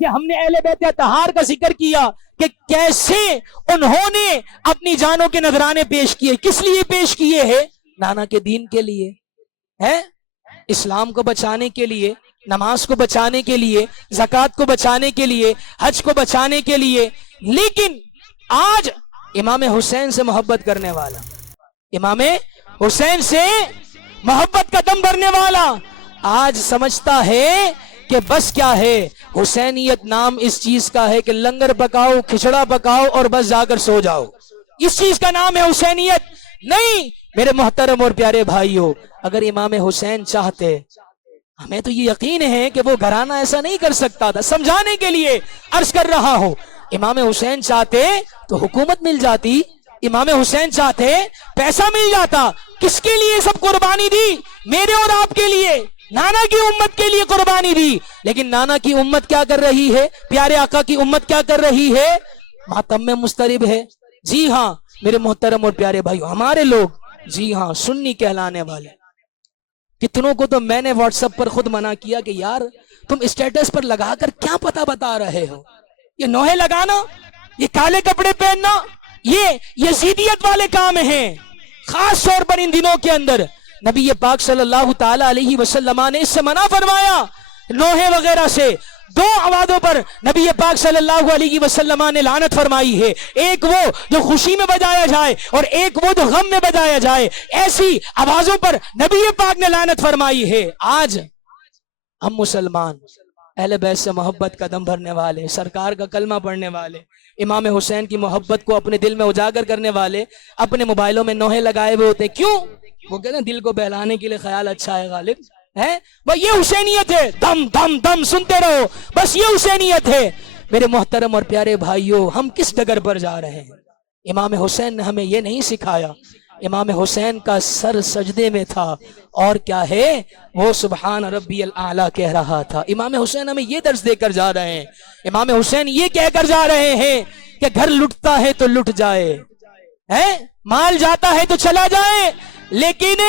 کہ ہم نے اہل بیت اطہار کا ذکر کیا کہ کیسے انہوں نے اپنی جانوں کے نذرانے پیش کیے. کس لیے پیش کیے ہیں؟ نانا کے دین کے لیے ہے، اسلام کو بچانے کے لیے، نماز کو بچانے کے لیے، زکوٰۃ کو بچانے کے لیے، حج کو بچانے کے لیے. لیکن آج امام حسین سے محبت کرنے والا، امام حسین سے محبت کا دم بھرنے والا آج سمجھتا ہے کہ بس کیا ہے، حسینیت نام اس چیز کا ہے کہ لنگر پکاؤ، کھچڑا پکاؤ اور بس جا کر سو جاؤ. اس چیز کا نام ہے حسینیت. نہیں میرے محترم اور پیارے بھائیوں، اگر امام حسین چاہتے، ہمیں تو یہ یقین ہے کہ وہ گھرانہ ایسا نہیں کر سکتا تھا. سمجھانے کے لیے عرض کر رہا ہوں، امام حسین چاہتے تو حکومت مل جاتی، امام حسین چاہتے پیسہ مل جاتا. کس کے لیے سب قربانی دی؟ میرے اور آپ کے لیے، نانا کی امت کے لیے قربانی دی. لیکن نانا کی امت کیا کر رہی ہے؟ پیارے آقا کی امت کیا کر رہی ہے؟ ماتم میں مضطرب ہے. جی ہاں میرے محترم اور پیارے بھائیو، ہمارے لوگ جی ہاں سنی کہلانے والے، کتنوں کو تو میں نے واٹس ایپ پر خود منع کیا کہ یار تم اسٹیٹس پر لگا کر کیا پتہ بتا رہے ہو؟ یہ نوحے لگانا، یہ کالے کپڑے پہننا، یہ یزیدیت والے کام ہیں. خاص طور پر ان دنوں کے اندر نبی پاک صلی اللہ تعالی علیہ وسلم نے اس سے منع فرمایا. نوحے وغیرہ سے دو آوازوں پر نبی پاک صلی اللہ علیہ وسلم نے لعنت فرمائی ہے. ایک وہ جو خوشی میں بجایا جائے اور ایک وہ جو غم میں بجایا جائے. ایسی آوازوں پر نبی پاک نے لعنت فرمائی ہے. آج ہم مسلمان اہل بیت سے محبت کا دم بھرنے والے، سرکار کا کلمہ پڑھنے والے، امام حسین کی محبت کو اپنے دل میں اجاگر کرنے والے، اپنے موبائلوں میں نوحے لگائے ہوئے ہوتے. کیوں؟ وہ کہتے ہیں دل کو بہلانے کے لیے خیال اچھا ہے غالب ہے. بھائی یہ حسینیت ہے. دم دم دم سنتے رہو، بس یہ حسینیت ہے. میرے محترم اور پیارے بھائیوں، ہم کس ڈگر پر جا رہے ہیں؟ امام حسین نے ہمیں یہ نہیں سکھایا. امام حسین کا سر سجدے میں تھا اور کیا ہے، وہ سبحان ربی الاعلیٰ کہہ رہا تھا. امام حسین ہمیں یہ درس دے کر جا رہے ہیں. امام حسین یہ کہہ کر جا رہے ہیں کہ گھر لٹتا ہے تو لٹ جائے، مال جاتا ہے تو چلا جائے، لیکن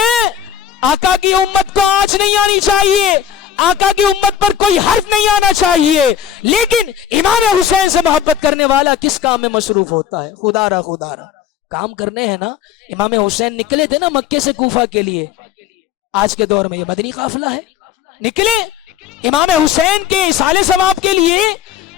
آقا کی امت کو آنچ نہیں آنی چاہیے، آقا کی امت پر کوئی حرف نہیں آنا چاہیے. لیکن امام حسین سے محبت کرنے والا کس کام میں مصروف ہوتا ہے؟ خدا را کام کرنے ہیں نا. امام حسین نکلے تھے نا مکے سے کوفہ کے لیے. آج کے دور میں یہ مدنی قافلہ ہے. نکلے امام حسین کے اصالے ثواب کے لیے.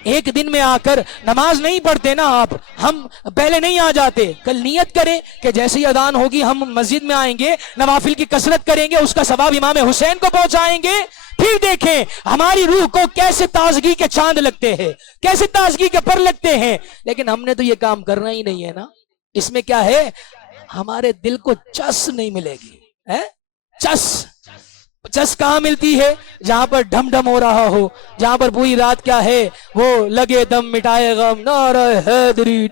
ایک دن میں آ کر نماز نہیں پڑھتے نا آپ، ہم پہلے نہیں آ جاتے. کل نیت کریں کہ جیسے ہی اذان ہوگی ہم مسجد میں آئیں گے، نوافل کی کثرت کریں گے، اس کا ثواب امام حسین کو پہنچائیں گے. پھر دیکھیں ہماری روح کو کیسے تازگی کے چاند لگتے ہیں، کیسے تازگی کے پر لگتے ہیں. لیکن ہم نے تو یہ کام کرنا ہی نہیں ہے نا. اس میں کیا ہے، ہمارے دل کو چس نہیں ملے گی. چس کہاں ملتی ہے؟ جہاں پر ڈھم ڈھم ہو رہا ہو، جہاں پر پوری رات کیا ہے، وہ لگے دم مٹائے غم، نعرہ حیدری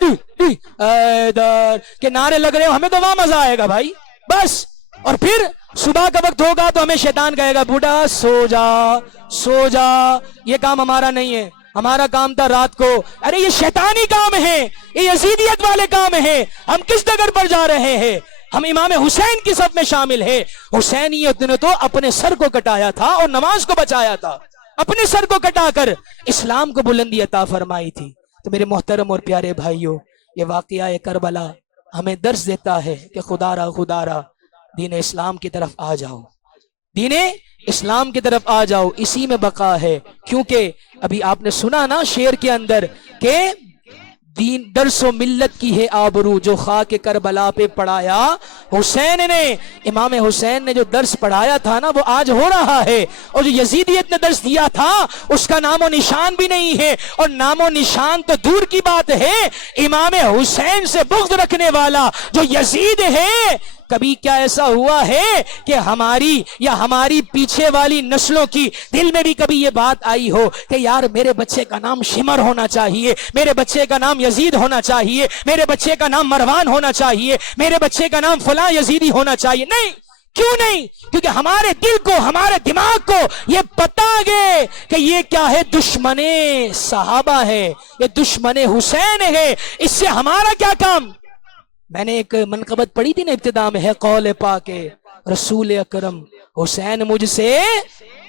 حیدر کے نعرے لگ رہے ہو. ہمیں تو وہاں مزہ آئے گا بھائی بس. اور پھر صبح کا وقت ہوگا تو ہمیں شیطان کہے گا بوڑھا سو جا سو جا. یہ کام ہمارا نہیں ہے، ہمارا کام تھا رات کو. ارے یہ شیطانی کام ہے، یہ یزیدیت والے کام ہیں. ہم کس ڈگر پر جا رہے ہیں؟ ہم امام حسین کی صف میں شامل ہیں. حسینیت نے تو اپنے سر کو کٹایا تھا اور نماز کو بچایا تھا. اپنے سر کو کٹا کر اسلام کو بلندی عطا فرمائی تھی. تو میرے محترم اور پیارے بھائیوں، یہ واقعہ کربلا ہمیں درس دیتا ہے کہ خدا را دین اسلام کی طرف آ جاؤ، دین اسلام کی طرف آ جاؤ. اسی میں بقا ہے. کیونکہ ابھی آپ نے سنا نا شعر کے اندر کہ دین درس و ملت کی ہے آبرو، جو خاک کربلا پہ پڑھایا حسین نے. امام حسین نے جو درس پڑھایا تھا نا وہ آج ہو رہا ہے. اور جو یزیدیت نے درس دیا تھا اس کا نام و نشان بھی نہیں ہے. اور نام و نشان تو دور کی بات ہے، امام حسین سے بغض رکھنے والا جو یزید ہے، کبھی کیا ایسا ہوا ہے کہ ہماری یا ہماری پیچھے والی نسلوں کی دل میں بھی کبھی یہ بات آئی ہو کہ یار میرے بچے کا نام شمر ہونا چاہیے، میرے بچے کا نام یزید ہونا چاہیے، میرے بچے کا نام مروان ہونا چاہیے، میرے بچے کا نام فلاں یزیدی ہونا چاہیے؟ نہیں. کیوں نہیں؟ کیونکہ ہمارے دل کو، ہمارے دماغ کو یہ پتا گئے کہ یہ کیا ہے، دشمن صحابہ ہے، یہ دشمن حسین ہے. اس سے ہمارا کیا کام؟ میں نے ایک منقبت پڑھی تھی نا ابتدا میں، ہے قول پاک رسول اکرم، حسین مجھ سے